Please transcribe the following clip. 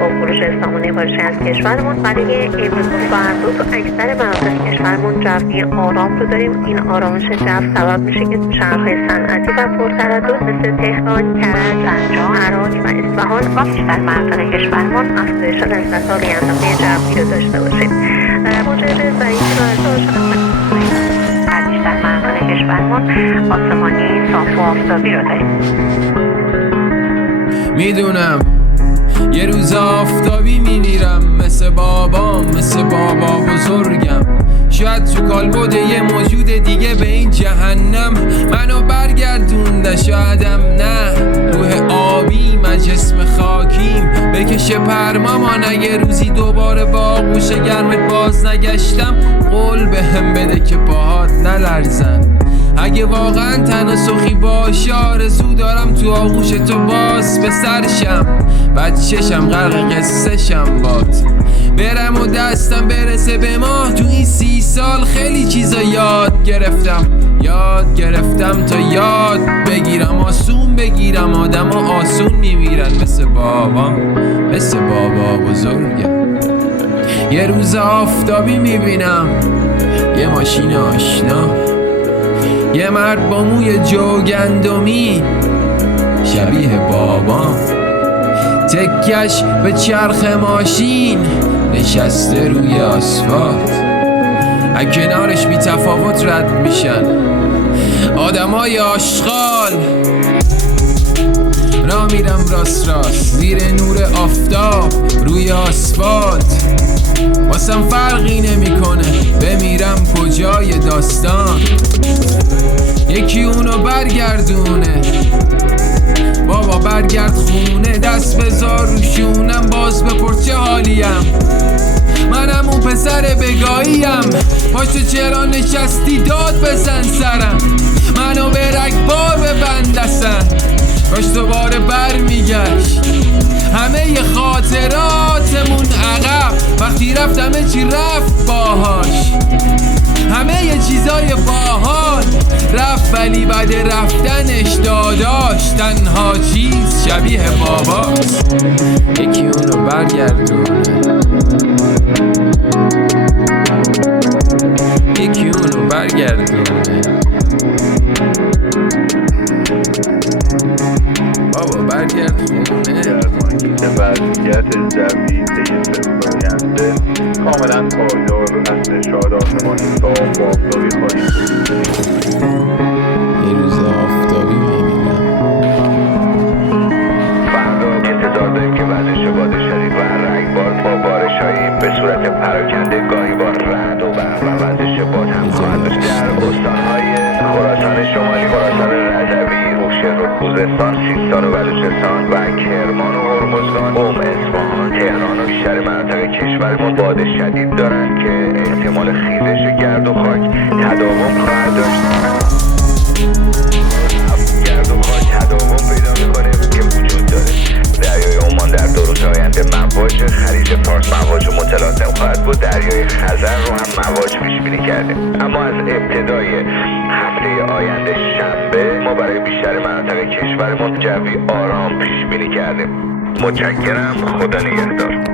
با فروش سامانه بارشی از کشورمون برای امروز و فردا تو اکثر مناطق کشورمون جوی آرام رو داریم. این آرامش جو سبب میشه که تو شهرهای صنعتی و پرتردد مثل تهران، کرج، زنجان، هرات و اصفهان و بیشتر مناطق کشورمون افزایش نسبت آینده جوی رو داشته باشیم. موجب ضعیف در بیشتر مناطق کشورمون آسمانی صاف و آفتابی رو داریم. میدونم یه روز آفتابی میمیرم، مثل بابام، مثل بابا بزرگم. شاید تو کالبد یه موجود دیگه به این جهنم منو برگردونده، شایدم نه. روح آبی من جسم خاکیم، بکشه پرمامان اگه روزی دوباره با آغوش گرمت باز نگشتم. قول بهم بده که پاهات نلرزن. اگه واقعا تناسخی باشه آرزو دارم تو آغوش تو باز به سرشم، بچه‌شم غرق قصه شم بات برم و دستم برسه به ما. تو این 30 سال خیلی چیزا یاد گرفتم تا یاد بگیرم، آسون بگیرم. آدم ها آسون میمیرن مثل بابا بزرگم. یه روز آفتابی میبینم یه ماشین آشنا، یه مرد با موی جوگندمی شبیه بابا، تکش به چرخ ماشین نشسته روی آسفالت. از کنارش بی تفاوت رد میشن آدمای آشغال. را میرم راست زیر نور آفتاب روی آسفالت، واسم فرقی نمیکنه بمیرم کجای داستان. یکی اونو برگردونه، بابا برگرد خونه، دست بذار رو شونم، باز بپرس چه حالیم. منم اون پسر بگاهیم، پاشو چرا نشستی داد بزن سرم، منو به رگبار ببند اصلا. کاش دوباره بر میگشت همه ی خاطراتمون عقب، وقتی رفت همه چی رفت باهاش، همه ی چیزای باحال رفت ولی بعد رفتنش داداش تنها چیز شبیه باباست. یکی اونو برگردونه، یکی اونو برگردونه، بابا برگرد خونه. در وضعیت جوی طی آینده کاملا پایدار از نشاد آسمانی صاف و آفتابی خواهیم بود. یه روز آفتابی میبینم. فردا انتظار داریم که وزش باد شدید و رگبار با بارش‌هایی به صورت پراکنده، گاهی با رعد و برق و وزش باد هم خواهد داشت. در استان‌های خراسان شمالی، خراسان رضوی، بوشهر و خوزستان، سیستان و بلوچستان و کرمان و هرمزگان، قم، اصفهان، تهران و بیشتر مناطق کشورمون باد شدید دارند که احتمال خیزش گرد و خاک تداوم خواهد داشت. گرد و خاک تداوم پیدا میکنه که وجود داره. دریای عمان در 2 روز آینده مواج، خلیج فارس مواج متلاطم خواهد بود. دریای خزر رو هم مواج پیش بینی کرده. اما از ابتدای هفته آینده شنبه ما برای بیشتر مناطق کشورمون جوی آرام پیش بینی کرده. متشکرم، خدا نگهدار.